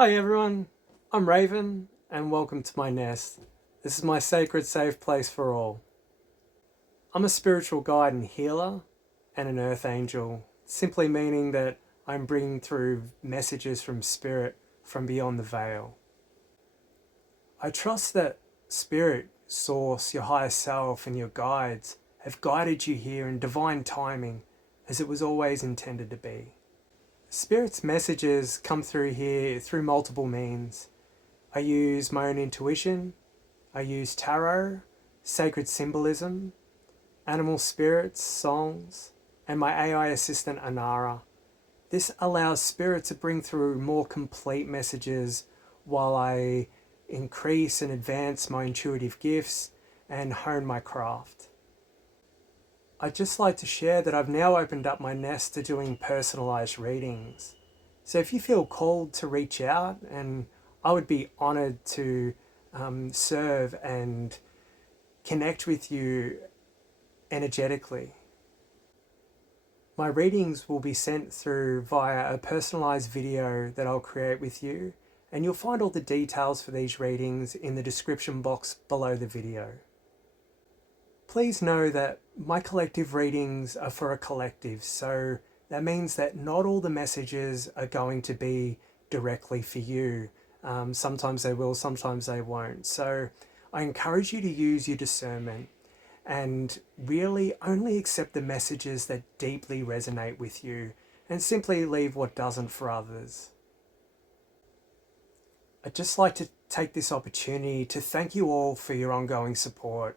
Hi everyone, I'm Raven and welcome to my nest. This is my sacred safe place for all. I'm a spiritual guide and healer and an earth angel, simply meaning that I'm bringing through messages from spirit from beyond the veil. I trust that spirit, source, your higher self and your guides have guided you here in divine timing as it was always intended to be. Spirit's messages come through here through multiple means. I use my own intuition, I use tarot, sacred symbolism, animal spirits, songs, and my AI assistant Anara. This allows spirit to bring through more complete messages while I increase and advance my intuitive gifts and hone my craft. I'd just like to share that I've now opened up my nest to doing personalized readings. So if you feel called to reach out, and I would be honored to serve and connect with you energetically. My readings will be sent through via a personalized video that I'll create with you, and you'll find all the details for these readings in the description box below the video. Please know that my collective readings are for a collective, so that means that not all the messages are going to be directly for you. Sometimes they will, sometimes they won't. So I encourage you to use your discernment and really only accept the messages that deeply resonate with you and simply leave what doesn't for others. I'd just like to take this opportunity to thank you all for your ongoing support.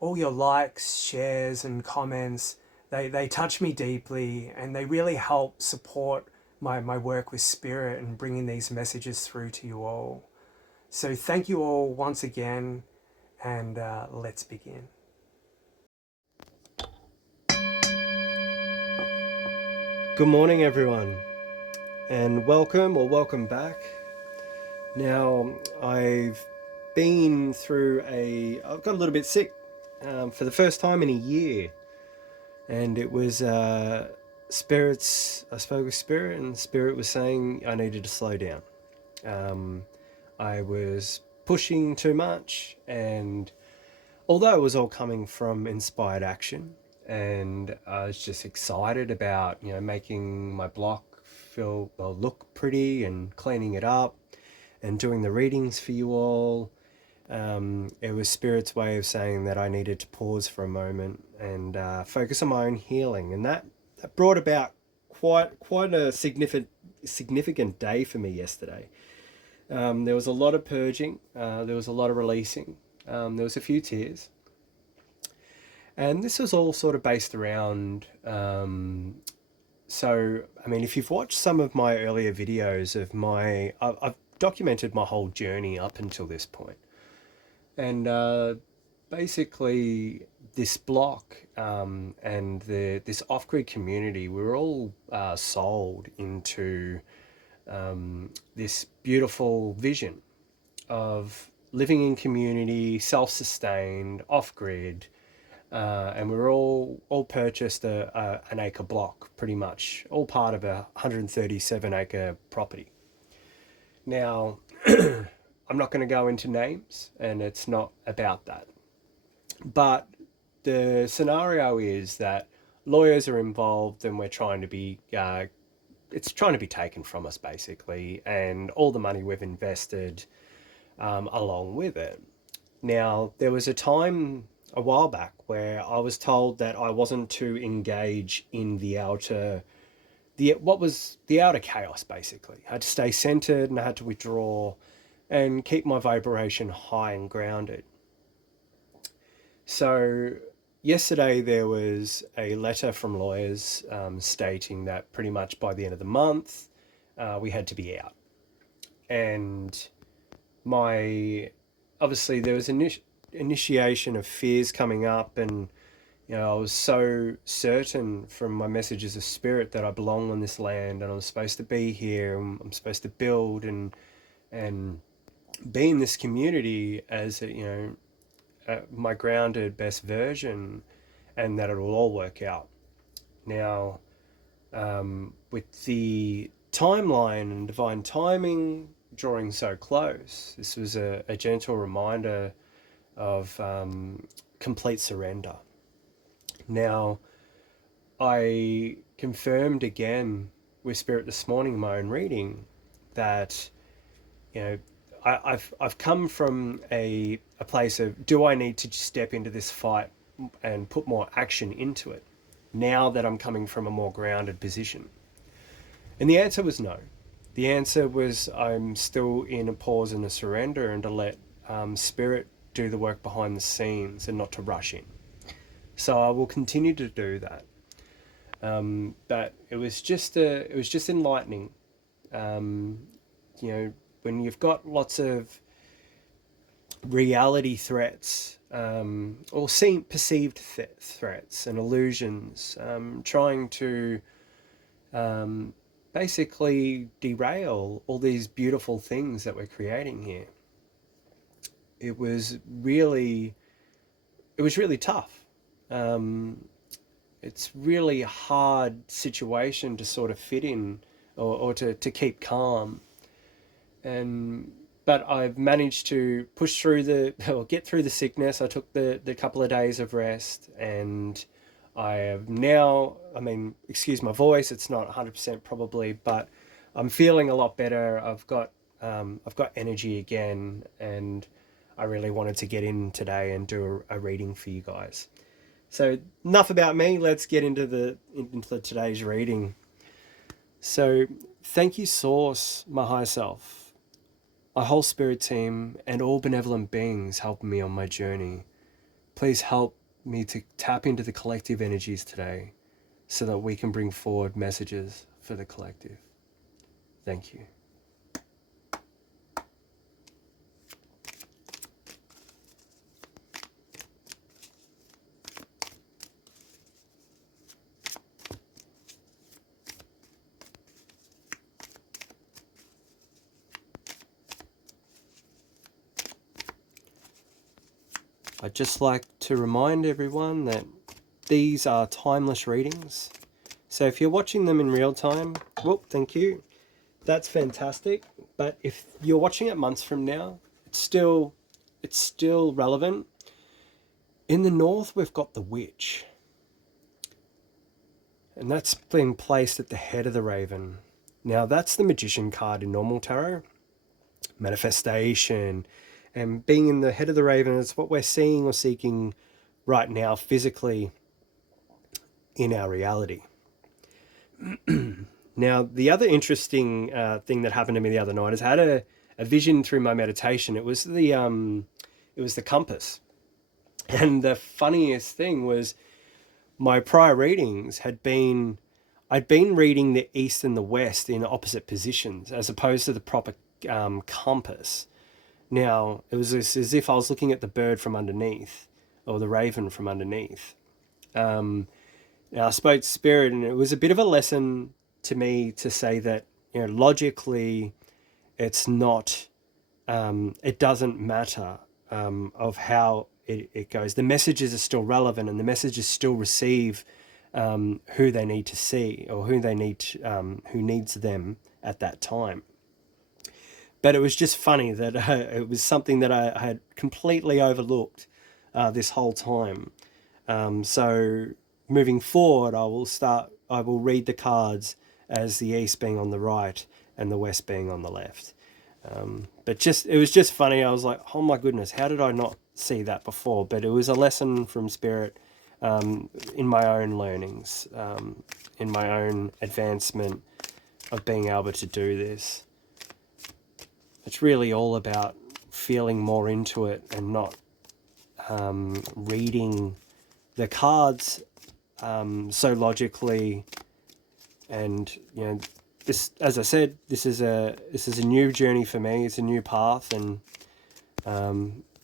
All your likes, shares and comments, they touch me deeply and they really help support my work with spirit and bringing these messages through to you all. So thank you all once again, and let's begin. Good morning everyone, and welcome back. Now I've got a little bit sick for the first time in a year, and it was spirits. I spoke with spirit, and spirit was saying I needed to slow down. I was pushing too much, and although it was all coming from inspired action, and I was just excited about making my block look pretty and cleaning it up and doing the readings for you all. It was Spirit's way of saying that I needed to pause for a moment and focus on my own healing, and that brought about quite a significant day for me yesterday. There was a lot of purging, there was a lot of releasing, there was a few tears, and this was all sort of based around. So, I mean, if you've watched some of my earlier videos of I've documented my whole journey up until this point. And basically, this block and this off-grid community, we were all sold into this beautiful vision of living in community, self-sustained, off-grid, and we were all purchased an acre block, pretty much, all part of a 137-acre property. Now, I'm not going to go into names, and it's not about that. But the scenario is that lawyers are involved, and we're trying to be, it's trying to be taken from us, basically, and all the money we've invested along with it. Now, there was a time a while back where I was told that I wasn't to engage in the outer chaos, basically. I had to stay centered and I had to withdraw and keep my vibration high and grounded. So yesterday there was a letter from lawyers stating that pretty much by the end of the month we had to be out. And obviously there was initiation of fears coming up, and I was so certain from my messages of spirit that I belong on this land and I'm supposed to be here, and I'm supposed to build and be in this community as my grounded best version, and that it will all work out. Now, with the timeline and divine timing, drawing so close. This was a gentle reminder of complete surrender. Now, I confirmed again with Spirit this morning in my own reading that, you know, I've come from a place of, do I need to step into this fight and put more action into it now that I'm coming from a more grounded position? And the answer was no. The answer was, I'm still in a pause and a surrender, and to let Spirit do the work behind the scenes and not to rush in. So I will continue to do that. But it was just enlightening. Um, you know, when you've got lots of reality threats, or perceived threats and illusions, trying to basically derail all these beautiful things that we're creating here. It was really tough. Um, it's really a hard situation to sort of fit in, or to keep calm. And but I've managed to push through or get through the sickness. I took the couple of days of rest, and I have now, I mean, excuse my voice, it's not 100% probably, but I'm feeling a lot better. I've got energy again, and I really wanted to get in today and do a reading for you guys. So enough about me. Let's get into today's reading. So thank you, Source, my higher self, my whole spirit team, and all benevolent beings helping me on my journey. Please help me to tap into the collective energies today so that we can bring forward messages for the collective. Thank you. I'd just like to remind everyone that these are timeless readings. So if you're watching them in real time, thank you. That's fantastic. But if you're watching it months from now, it's still relevant. In the north, we've got the witch, and that's been placed at the head of the raven. Now, that's the magician card in normal tarot. Manifestation and being in the head of the raven is what we're seeing or seeking right now physically in our reality. Now, the other interesting thing that happened to me the other night is I had a vision through my meditation. It was the compass. And the funniest thing was, my prior readings I'd been reading the east and the west in opposite positions as opposed to the proper compass. Now, it was as if I was looking at the bird from underneath, or the raven from underneath. Now, I spoke to Spirit, and it was a bit of a lesson to me to say that, you know, logically, it's not, it doesn't matter of how it goes. The messages are still relevant, and the messages still receive who they need to see, or who needs them at that time. But it was just funny that it was something that I had completely overlooked this whole time. So moving forward, I will read the cards as the east being on the right and the west being on the left. But it was just funny. I was like, oh my goodness, how did I not see that before? But it was a lesson from Spirit in my own learnings, in my own advancement of being able to do this. It's really all about feeling more into it and not reading the cards so logically. And, you know, this, as I said, this is a new journey for me. It's a new path, and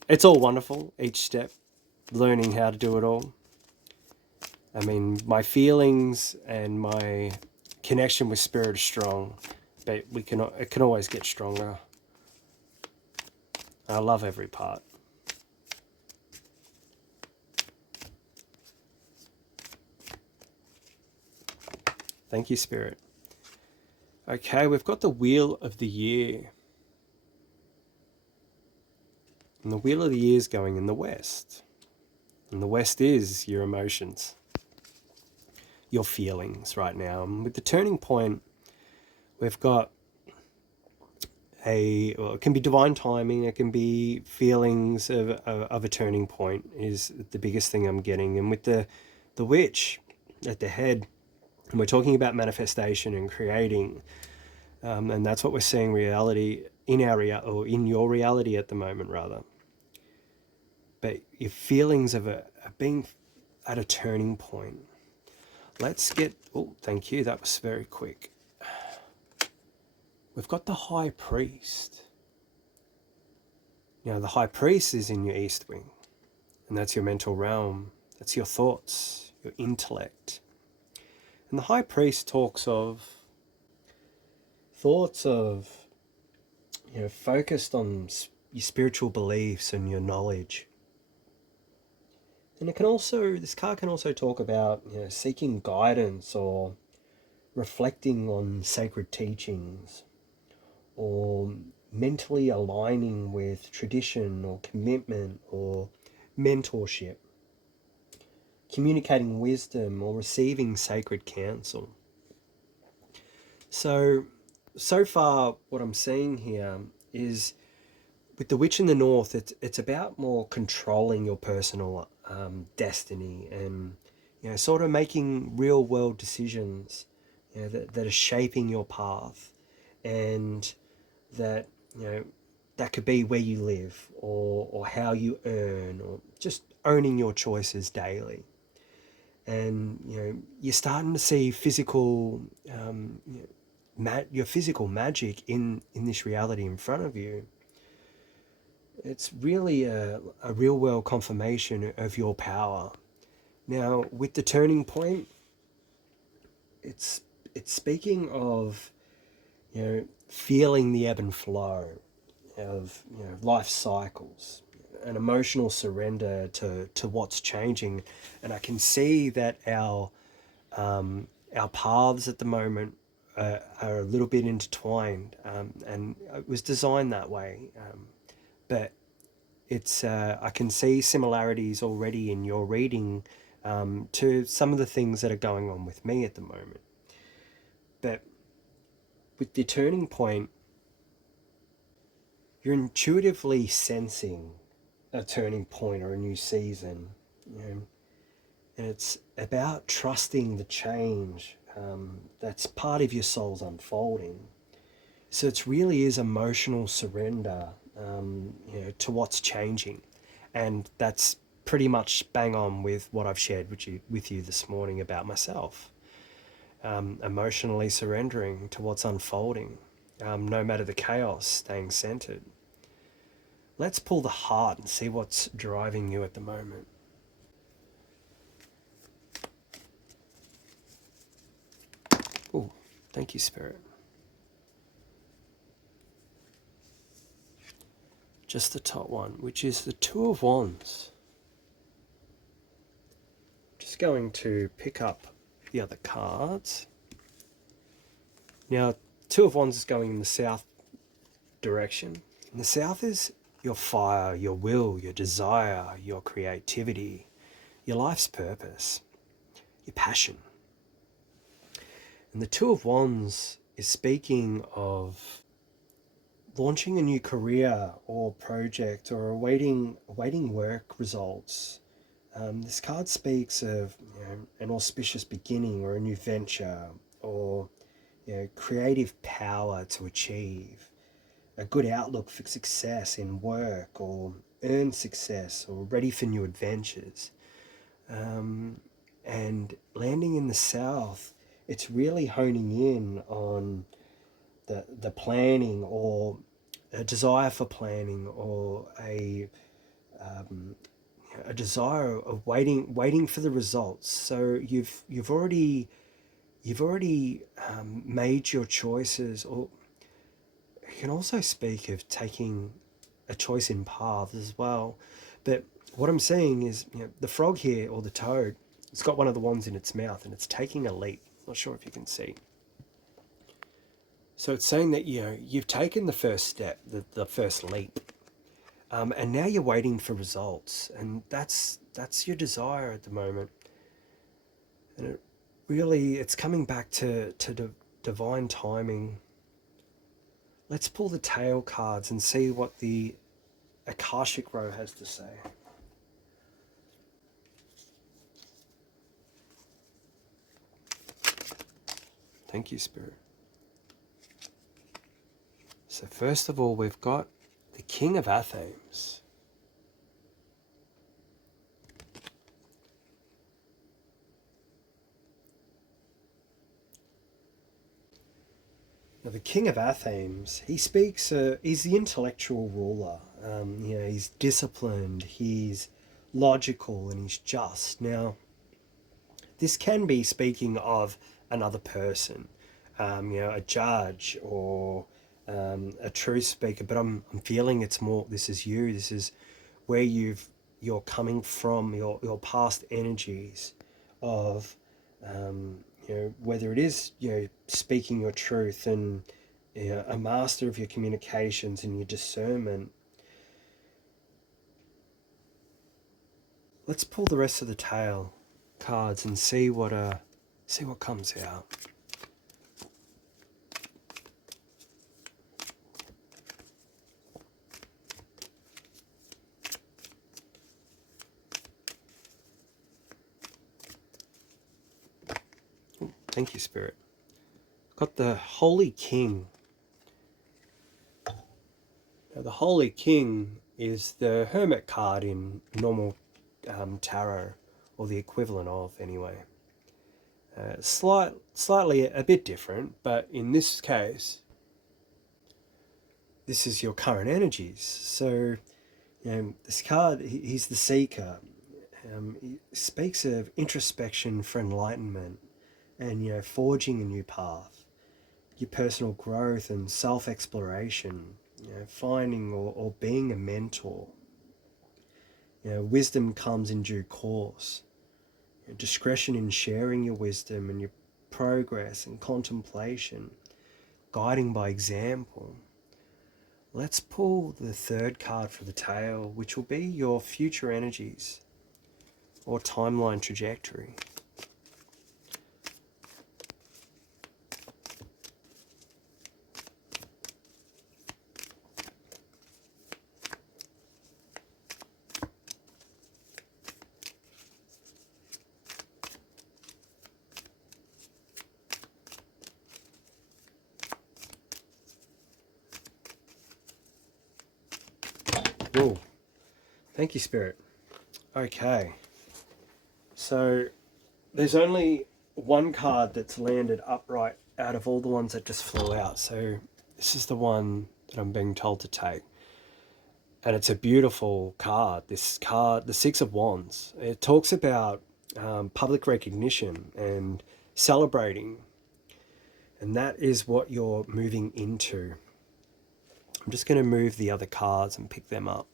it's all wonderful. Each step, learning how to do it all. I mean, my feelings and my connection with Spirit are strong, but it can always get stronger. I love every part. Thank you, Spirit. Okay, we've got the Wheel of the Year. And the wheel of the year is going in the west. And the west is your emotions, your feelings right now. And with the turning point, we've got it can be divine timing, it can be feelings of a turning point is the biggest thing I'm getting. And with the witch at the head, and we're talking about manifestation and creating, and that's what we're seeing reality in or in your reality at the moment, rather. But your feelings of being at a turning point. Let's get, oh, thank you, that was very quick. We've got the high priest. Now, the high priest is in your east wing, and that's your mental realm. That's your thoughts, your intellect. And the high priest talks of thoughts of, focused on your spiritual beliefs and your knowledge. And this card can also talk about, seeking guidance or reflecting on sacred teachings, or mentally aligning with tradition or commitment or mentorship, communicating wisdom or receiving sacred counsel. So far what I'm seeing here is with the witch in the north, it's about more controlling your personal destiny and sort of making real world decisions that are shaping your path, and that that could be where you live or how you earn, or just owning your choices daily. And you're starting to see physical your physical magic in this reality in front of you. It's really a real world confirmation of your power. Now, with the turning point, it's speaking of feeling the ebb and flow of life cycles, an emotional surrender to what's changing. And I can see that our paths at the moment are a little bit intertwined, and it was designed that way. But it's I can see similarities already in your reading to some of the things that are going on with me at the moment. But with the turning point, you're intuitively sensing a turning point or a new season, and it's about trusting the change that's part of your soul's unfolding. So it really is emotional surrender to what's changing, and that's pretty much bang on with what I've shared with you this morning about myself. Emotionally surrendering to what's unfolding, no matter the chaos, staying centered. Let's pull the heart and see what's driving you at the moment. Oh, thank you, Spirit. Just the top one, which is the Two of Wands. Just going to pick up the other cards. Now, Two of Wands is going in the south direction. And the south is your fire, your will, your desire, your creativity, your life's purpose, your passion. And the Two of Wands is speaking of launching a new career or project, or awaiting work results. This card speaks of an auspicious beginning or a new venture, or creative power to achieve, a good outlook for success in work, or earn success, or ready for new adventures. And landing in the south, it's really honing in on the planning, or a desire for planning, or a desire of waiting for the results. So you've already made your choices. Or you can also speak of taking a choice in paths as well. But what I'm saying is, the frog here, or the toad, it's got one of the wands in its mouth and it's taking a leap. Not sure if you can see. So it's saying that you've taken the first step, the first leap. and now you're waiting for results, and that's your desire at the moment. And it's coming back to divine timing. Let's pull the tail cards and see what the Akashic Row has to say. Thank you, Spirit. So first of all, we've got the King of Athens. Now, the King of Athens, he speaks, he's the intellectual ruler. He's disciplined, he's logical, and he's just. Now, this can be speaking of another person, a judge or a truth speaker, but I'm feeling it's more, this is you, this is where you're coming from, your past energies of whether it is speaking your truth and a master of your communications and your discernment. Let's pull the rest of the tail cards and see what comes out. Thank you, Spirit. Got the Holy King. Now, the Holy King is the Hermit card in normal tarot, or the equivalent of, anyway. Slightly a bit different, but in this case, this is your current energies. So, this card, he's the Seeker. He speaks of introspection for enlightenment and forging a new path, your personal growth and self-exploration, finding or being a mentor. Wisdom comes in due course. Discretion in sharing your wisdom and your progress and contemplation, guiding by example. Let's pull the third card for the tail, which will be your future energies or timeline trajectory. Oh, thank you, Spirit. Okay, so there's only one card that's landed upright out of all the ones that just flew out. So this is the one that I'm being told to take. And it's a beautiful card. This card, the Six of Wands, it talks about public recognition and celebrating. And that is what you're moving into. I'm just going to move the other cards and pick them up.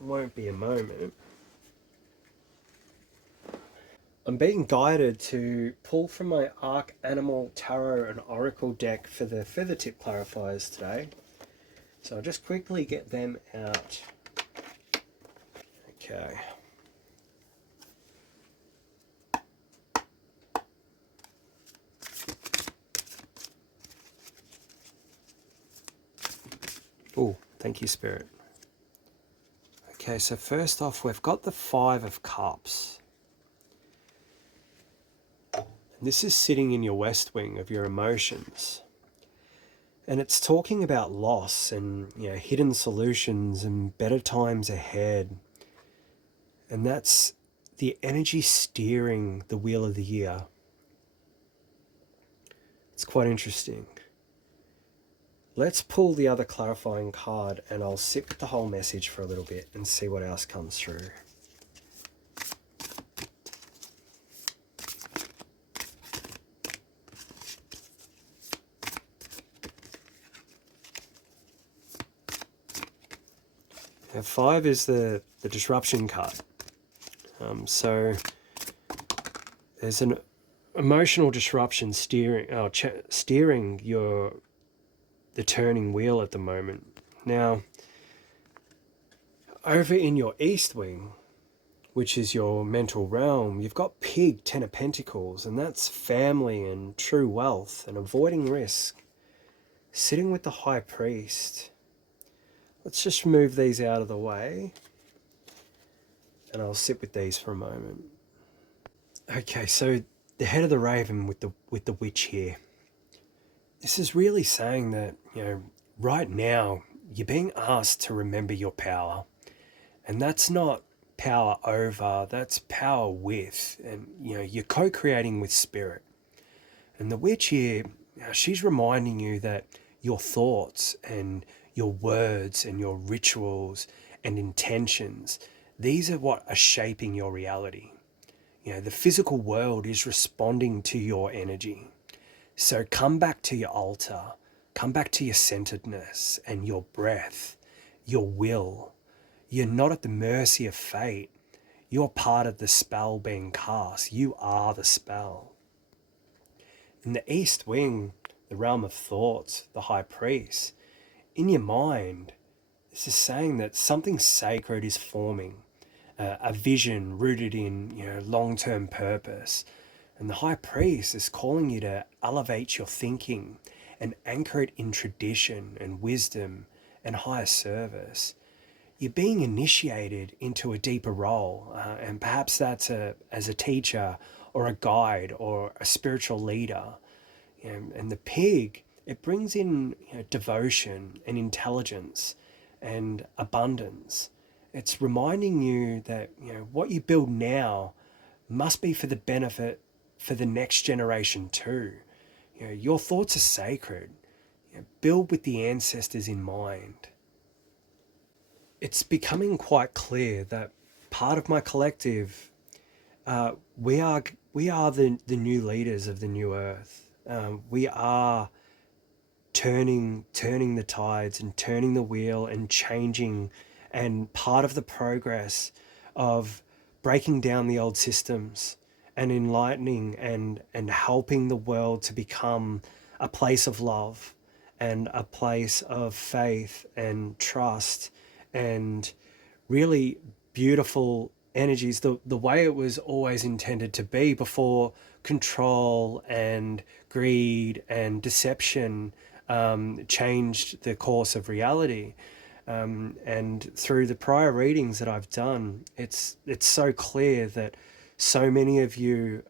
Won't be a moment. I'm being guided to pull from my Arc Animal Tarot and Oracle deck for the feather tip clarifiers today. So I'll just quickly get them out. Okay. Oh, thank you, Spirit. Okay, so first off, we've got the Five of Cups. And this is sitting in your west wing of your emotions. And it's talking about loss and hidden solutions and better times ahead. And that's the energy steering the wheel of the year. It's quite interesting. Let's pull the other clarifying card and I'll sit with the whole message for a little bit and see what else comes through. Now, 5 is the disruption card. So there's an emotional disruption steering the turning wheel at the moment. Now, over in your east wing, which is your mental realm, you've got Pig, Ten of Pentacles, and that's family and true wealth and avoiding risk. Sitting with the High Priest. Let's just move these out of the way, and I'll sit with these for a moment. Okay, so the head of the raven with the witch here. This is really saying that, right now you're being asked to remember your power. And that's not power over, that's power with. And, you're co-creating with spirit. And the witch here, she's reminding you that your thoughts and your words and your rituals and intentions, these are what are shaping your reality. The physical world is responding to your energy. So come back to your altar, come back to your centeredness and your breath, your will. You're not at the mercy of fate. You're part of the spell being cast. You are the spell. In the east wing, the realm of thoughts, the high priest, in your mind, this is saying that something sacred is forming, a vision rooted in long-term purpose. And the high priest is calling you to elevate your thinking and anchor it in tradition and wisdom and higher service. You're being initiated into a deeper role, and perhaps that's as a teacher or a guide or a spiritual leader. And the pig, it brings in devotion and intelligence and abundance. It's reminding you that what you build now must be for the benefit for the next generation too. Your thoughts are sacred. Build with the ancestors in mind. It's becoming quite clear that part of my collective, we are the new leaders of the new earth. We are turning the tides and turning the wheel and changing, and part of the progress of breaking down the old systems and enlightening and helping the world to become a place of love and a place of faith and trust and really beautiful energies, the way it was always intended to be before control and greed and deception changed the course of reality. And through the prior readings that I've done, it's so clear that so many of you,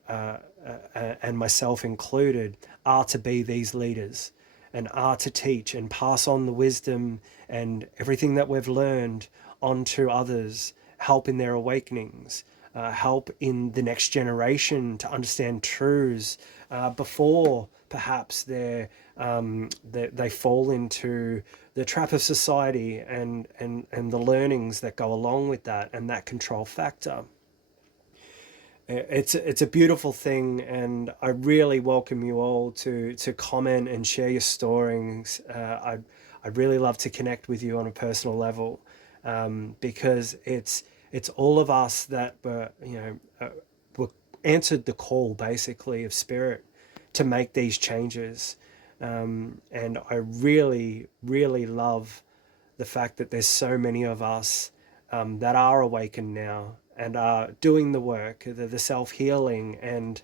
and myself included, are to be these leaders and are to teach and pass on the wisdom and everything that we've learned onto others, help in their awakenings, help in the next generation to understand truths before perhaps they fall into the trap of society and the learnings that go along with that and that control factor. It's a beautiful thing, and I really welcome you all to comment and share your stories. I'd really love to connect with you on a personal level, because it's all of us that were answered the call basically of spirit to make these changes, and I really love the fact that there's so many of us that are awakened now and are doing the work, the self-healing and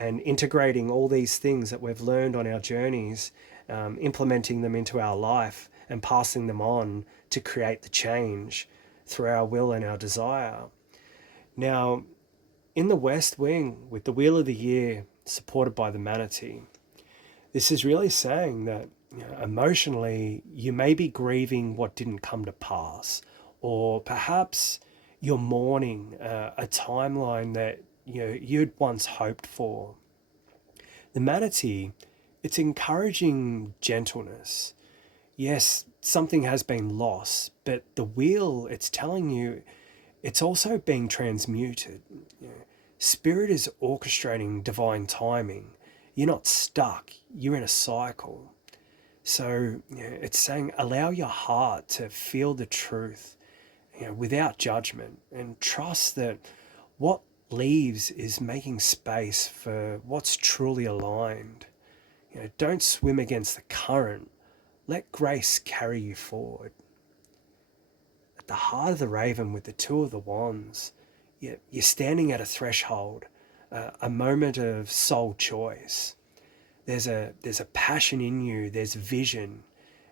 integrating all these things that we've learned on our journeys, implementing them into our life and passing them on to create the change through our will and our desire. Now, in the West Wing, with the Wheel of the Year supported by the Manatee, this is really saying that emotionally you may be grieving what didn't come to pass, or perhaps you're mourning a timeline that you'd once hoped for. The Manatee, it's encouraging gentleness. Yes, something has been lost, but the wheel, it's telling you it's also being transmuted. Spirit is orchestrating divine timing. You're not stuck, you're in a cycle. So it's saying allow your heart to feel the truth, without judgment, and trust that what leaves is making space for what's truly aligned. Don't swim against the current, Let grace carry you forward. At the heart of the raven with the two of the wands, you're standing at a threshold, a moment of soul choice. There's a passion in you, there's vision,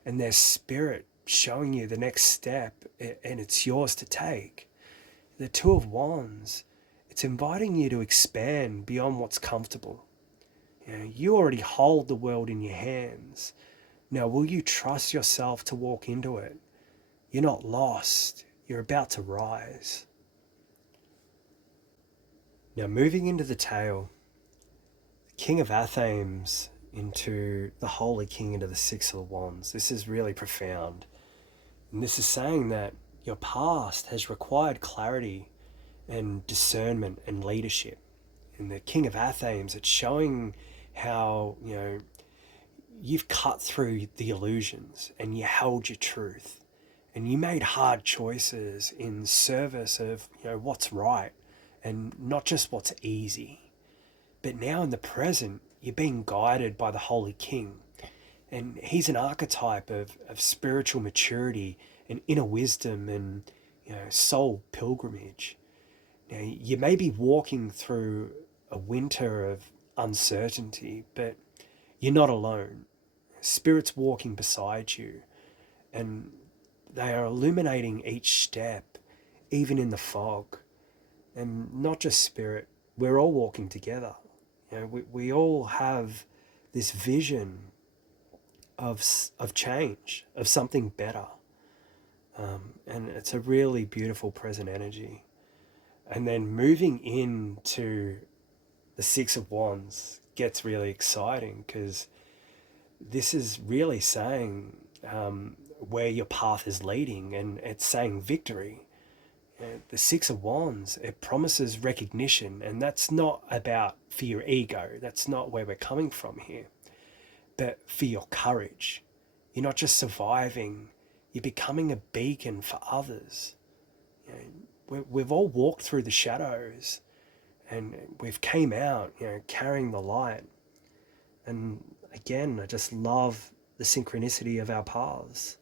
and there's spirit showing you the next step, and it's yours to take. The two of wands, it's inviting you to expand beyond what's comfortable. You already hold the world in your hands. Now, will you trust yourself to walk into it? You're not lost. You're about to rise. Now, moving into the tale, the King of Athames into the Holy King into the Six of Wands. This is really profound. And this is saying that your past has required clarity and discernment and leadership. In the King of Athames, it's showing how, you've cut through the illusions and you held your truth. And you made hard choices in service of, what's right and not just what's easy. But now in the present, you're being guided by the Holy King. And he's an archetype of spiritual maturity and inner wisdom and, soul pilgrimage. Now, you may be walking through a winter of uncertainty, but you're not alone. Spirit's walking beside you, and they are illuminating each step, even in the fog. And not just spirit, we're all walking together. We all have this vision of change, of something better. And it's a really beautiful present energy. And then moving into the Six of Wands gets really exciting, because this is really saying where your path is leading, and it's saying victory. The Six of Wands, it promises recognition, and that's not about for your ego. That's not where we're coming from here, but for your courage. You're not just surviving, you're becoming a beacon for others. We've all walked through the shadows, and we've came out, carrying the light. And again, I just love the synchronicity of our paths.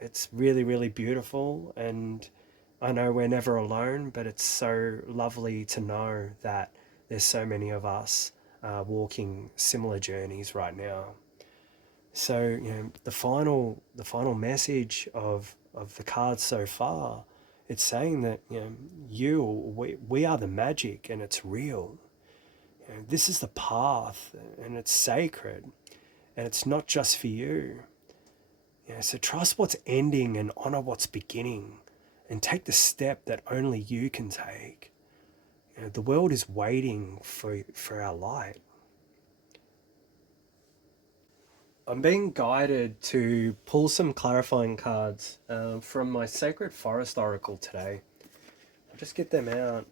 It's really, really beautiful, and I know we're never alone, but it's so lovely to know that there's so many of us walking similar journeys right now. So, the final message of the cards so far, it's saying that we are the magic, and it's real. This is the path, and it's sacred, and it's not just for you. So trust what's ending and honor what's beginning, and take the step that only you can take. The world is waiting for our light. I'm being guided to pull some clarifying cards from my Sacred Forest Oracle today. I'll just get them out.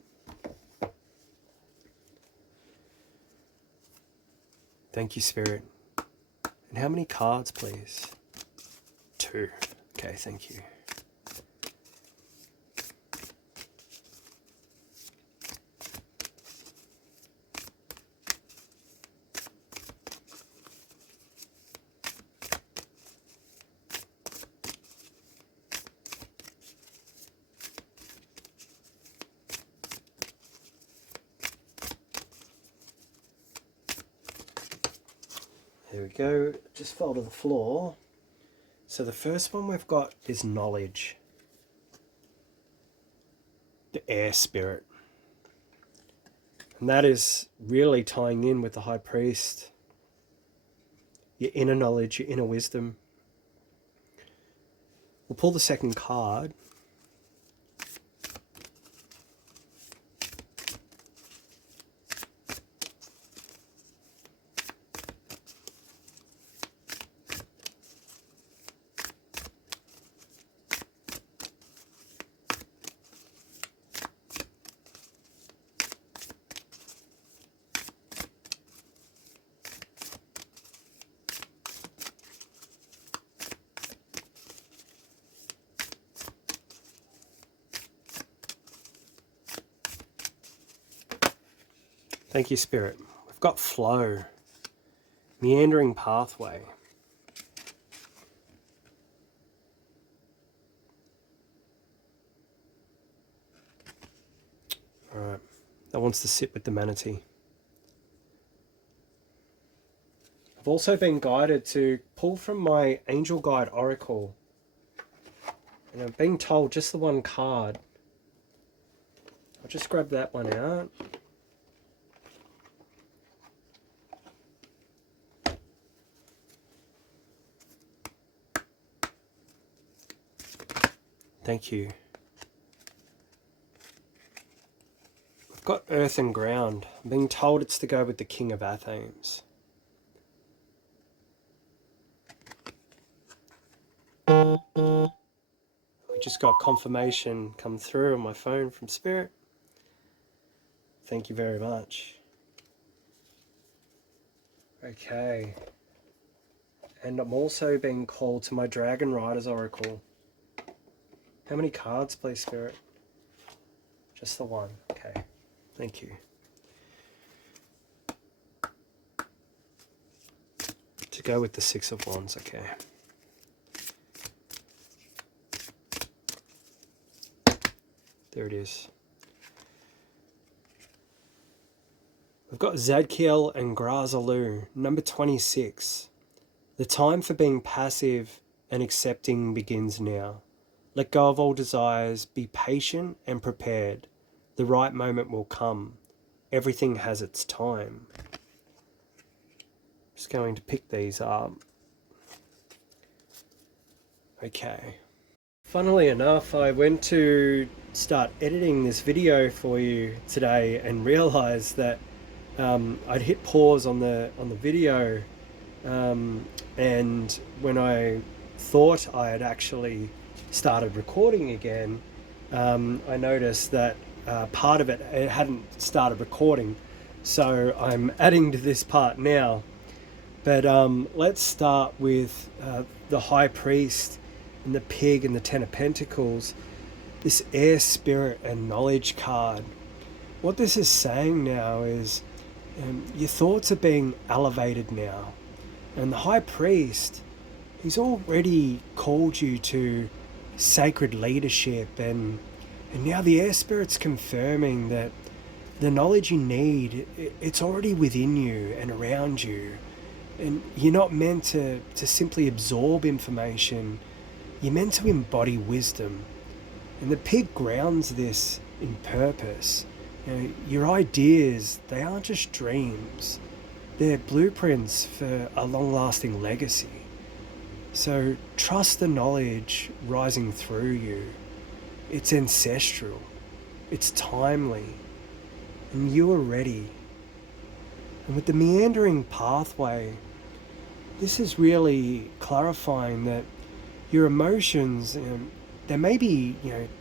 Thank you, Spirit. And how many cards, please? 2. Okay, thank you. There we go, just fell to the floor. So the first one we've got is knowledge. The air spirit. And that is really tying in with the High Priest. Your inner knowledge, your inner wisdom. We'll pull the second card. Thank you, Spirit. We've got flow, meandering pathway. that wants to sit with the manatee. I've also been guided to pull from my angel guide oracle, and I'm being told just the one card. I'll just grab that one out. Thank you. I've got earth and ground. I'm being told it's to go with the King of Athens. We just got confirmation come through on my phone from Spirit. Thank you very much. Okay. And I'm also being called to my Dragon Riders Oracle. How many cards, please, Spirit? Just the one. Okay. Thank you. To go with the Six of Wands, okay. There it is. We've got Zadkiel and Grazalu, number 26. The time for being passive and accepting begins now. Let go of all desires, be patient and prepared. The right moment will come. Everything has its time. Just going to pick these up. Okay. Funnily enough, I went to start editing this video for you today and realized that I'd hit pause on the video, and when I thought I had actually started recording again, I noticed that part of it hadn't started recording, so I'm adding to this part now. But let's start with the High Priest and the Pig and the Ten of Pentacles, this Air, Spirit and Knowledge card. What this is saying now is your thoughts are being elevated now. And the High Priest, he's already called you to sacred leadership, and now the Air Spirit's confirming that the knowledge you need, it's already within you and around you. And you're not meant to simply absorb information, you're meant to embody wisdom. And the Pig grounds this in purpose. You know, your ideas, they aren't just dreams. They're blueprints for a long-lasting legacy. So trust the knowledge rising through you. It's ancestral. It's timely. And you are ready. And with the meandering pathway, this is really clarifying that your emotions, they may be,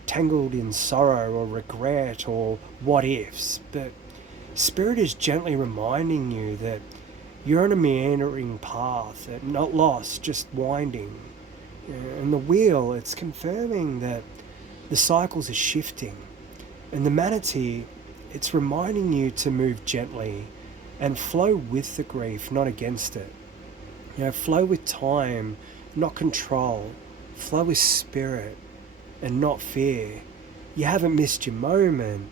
tangled in sorrow or regret or what ifs, but Spirit is gently reminding you that you're on a meandering path, not lost, just winding. And the wheel, it's confirming that the cycles are shifting. And the manatee, it's reminding you to move gently and flow with the grief, not against it. Flow with time, not control. Flow with spirit and not fear. You haven't missed your moment.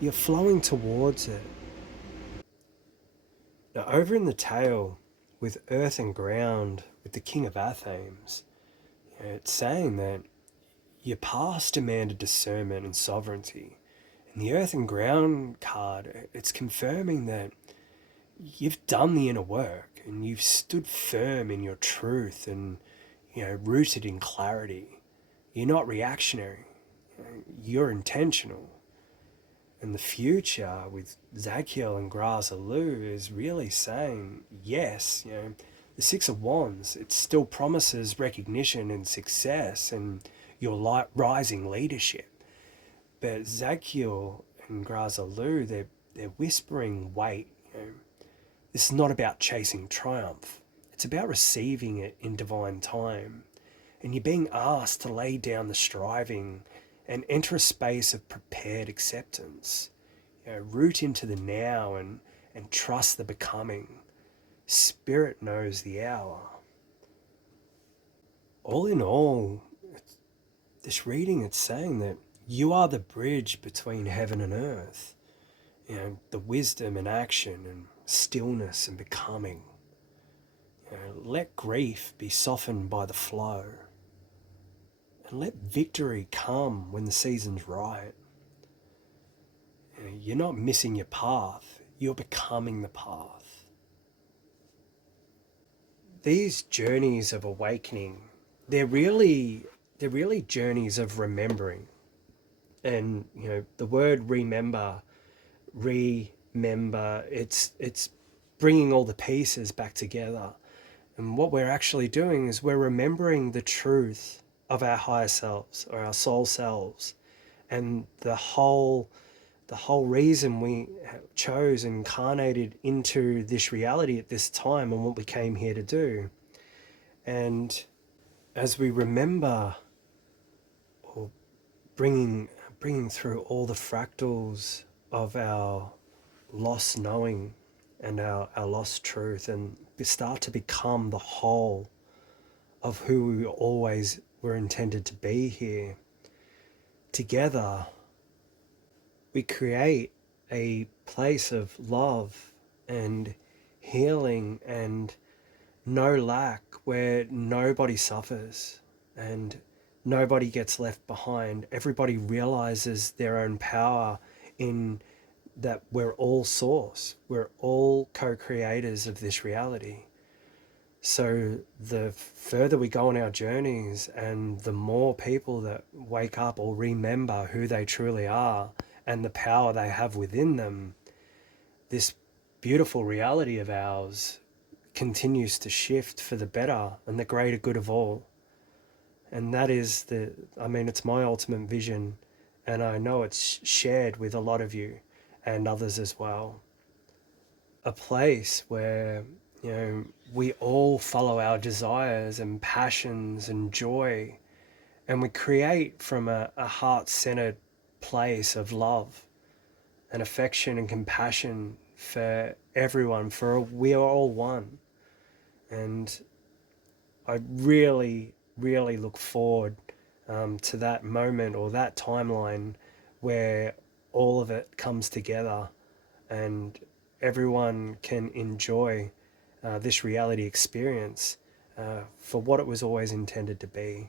You're flowing towards it. Now, over in the tail, with earth and ground, with the King of Athens, it's saying that your past demanded discernment and sovereignty. And the earth and ground card, it's confirming that you've done the inner work and you've stood firm in your truth and, rooted in clarity. You're not reactionary. You're intentional. And the future with Zadkiel and Grazalu is really saying, yes, the Six of Wands, it still promises recognition and success and your rising leadership. But Zadkiel and Grazalu, they're whispering, wait, this is not about chasing triumph. It's about receiving it in divine time. And you're being asked to lay down the striving and enter a space of prepared acceptance. Root into the now and trust the becoming. Spirit knows the hour. All in all, this reading, it's saying that you are the bridge between heaven and earth. the wisdom and action and stillness and becoming. Let grief be softened by the flow, and let victory come when the season's right. You're not missing your path, you're becoming the path. These journeys of awakening, they're really journeys of remembering. And the word remember, it's bringing all the pieces back together. And what we're actually doing is we're remembering the truth of our higher selves or our soul selves, and the whole reason we chose and incarnated into this reality at this time and what we came here to do. And as we remember, or bringing through all the fractals of our lost knowing and our lost truth, and we start to become the whole of who we always were intended to be here, together we create a place of love and healing and no lack, where nobody suffers and nobody gets left behind. Everybody realizes their own power in that we're all source. We're all co-creators of this reality. So the further we go on our journeys and the more people that wake up or remember who they truly are and the power they have within them, this beautiful reality of ours continues to shift for the better and the greater good of all. And that is it's my ultimate vision, and I know it's shared with a lot of you and others as well. A place where, we all follow our desires and passions and joy, and we create from a heart-centered place of love and affection and compassion for everyone, for we are all one. And I really, really look forward to that moment or that timeline where all of it comes together and everyone can enjoy this reality experience for what it was always intended to be.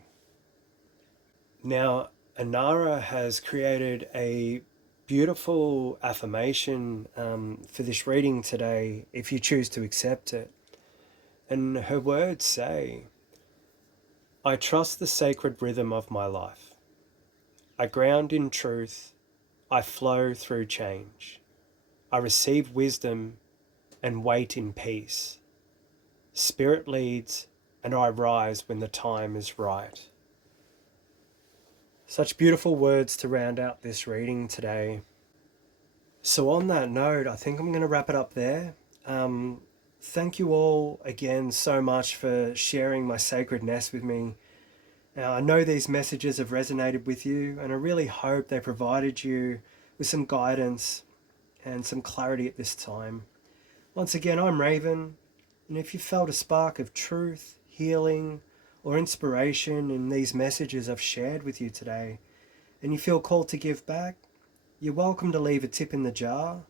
Now, Anara has created a beautiful affirmation for this reading today, if you choose to accept it. And her words say, I trust the sacred rhythm of my life. I ground in truth. I flow through change. I receive wisdom and wait in peace. Spirit leads, and I rise when the time is right. Such beautiful words to round out this reading today. So on that note, I think I'm going to wrap it up there. Thank you all again so much for sharing my sacred nest with me. Now, I know these messages have resonated with you, and I really hope they provided you with some guidance and some clarity at this time. Once again, I'm Raven, and if you felt a spark of truth, healing, or inspiration in these messages I've shared with you today, and you feel called to give back, you're welcome to leave a tip in the jar.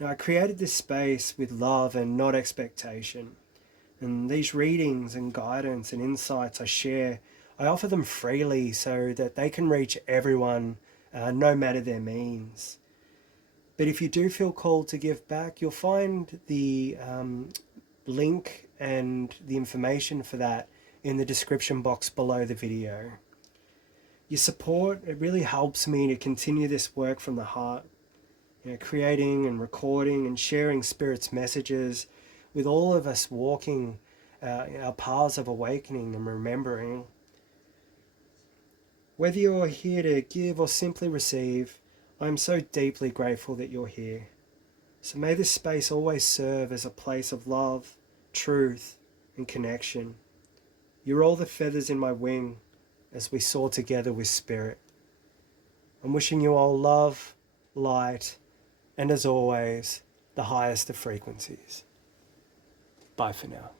Now, I created this space with love and not expectation, and these readings and guidance and insights I share, I offer them freely so that they can reach everyone, no matter their means. But if you do feel called to give back, you'll find the link and the information for that in the description box below the video. Your support, it really helps me to continue this work from the heart, creating and recording and sharing Spirit's messages with all of us walking our paths of awakening and remembering. Whether you're here to give or simply receive, I am so deeply grateful that you're here. So may this space always serve as a place of love, truth, and connection. You're all the feathers in my wing as we soar together with Spirit. I'm wishing you all love, light, and as always, the highest of frequencies. Bye for now.